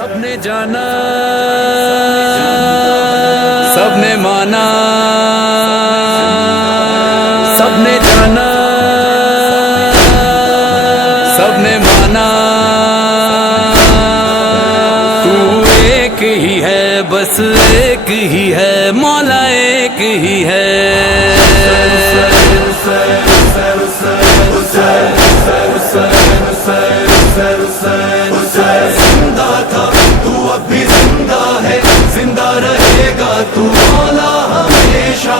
سب نے جانا سب نے مانا سب نے جانا سب نے مانا تو ایک ہی ہے بس ایک ہی ہے مولا ایک ہی ہے زندہ تھا تو اب بھی زندہ ہے زندہ رہے گا تو مولا ہمیشہ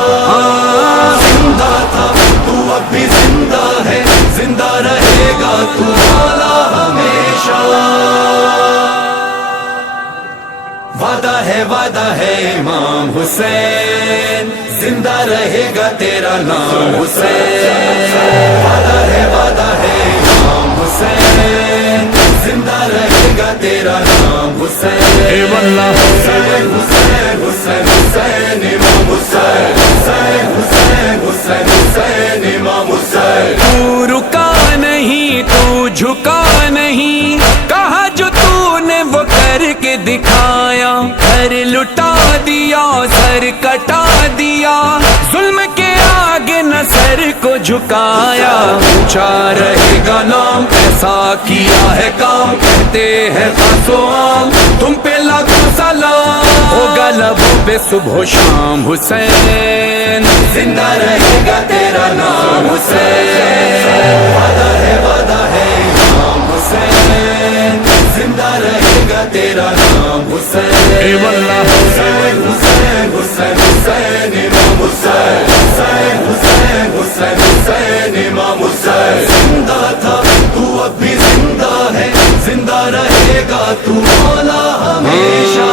زندہ تھا تو اب بھی زندہ ہے زندہ رہے گا تو مولا ہمیشہ وعدہ ہے امام حسین زندہ رہے گا تیرا نام حسین وعدہ ہے امام حسین زندہ رہے گا تیرا نام حسین اے واللہ حسین حسین حسین حسین امام حسین حسین حسین حسین حسین امام حسین تو رکا نہیں تو جھکا نہیں کہا جو تو نے وہ کر کے دکھایا گھر لٹا دیا سر کٹا دیا ظلم کے آگے نہ سر کو جھکایا اونچا رہے گا نام ایسا کیا ہے کام کہتے ہیں خاص و عام تم پہ لاکھوں سلام ہوگا لبوں پہ صبح و شام حسین زندہ رہے گا تیرا نام حسین وعدہ ہے امام حسین زندہ رہے گا تیرا نام حسین اے واللہ حسین حسین حسین حسین امام حسین حسین حسین حسین حسین امام حسین زندہ تھا تو اب بھی زندہ ہے زندہ رہے گا تو مولا ہمیشہ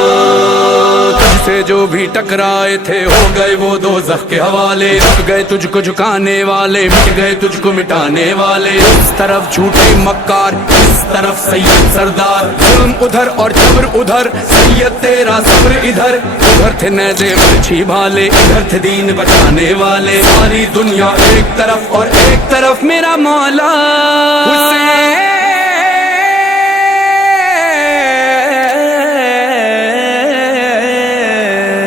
تجھ سے جو بھی ٹکرائے تھے ہو گئے وہ دوزخ کے حوالے رک گئے تجھ کو جھکانے والے مٹ گئے تجھ کو مٹانے والے اس طرف جھوٹے مکار اس طرف سید سردار ظلم ادھر اور جبر ادھر سید تیرا صبر ادھر ادھر تھے نیزے برچھی بھالے ادھر تھے دین بچانے والے ساری دنیا ایک طرف اور ایک طرف میرا مولا حسین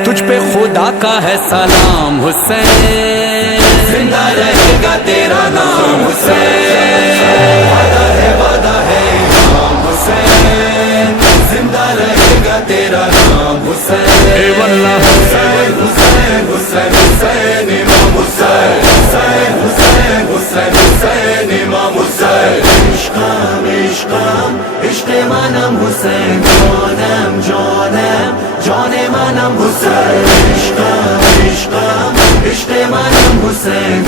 تجھ پہ خدا کا ہے سلام حسین زندہ رہے گا تیرا نام حسین وعدہ ہے امام حسین زندہ رہے گا تیرا نام حسین اے واللہ حسین حسین حسین حسین امام حسین حسین حسین حسین حسین امام حسین عشقم عشقم عشق منم حسین جانم جانم جان منم حسین عشقم عشقم عشق منم حسین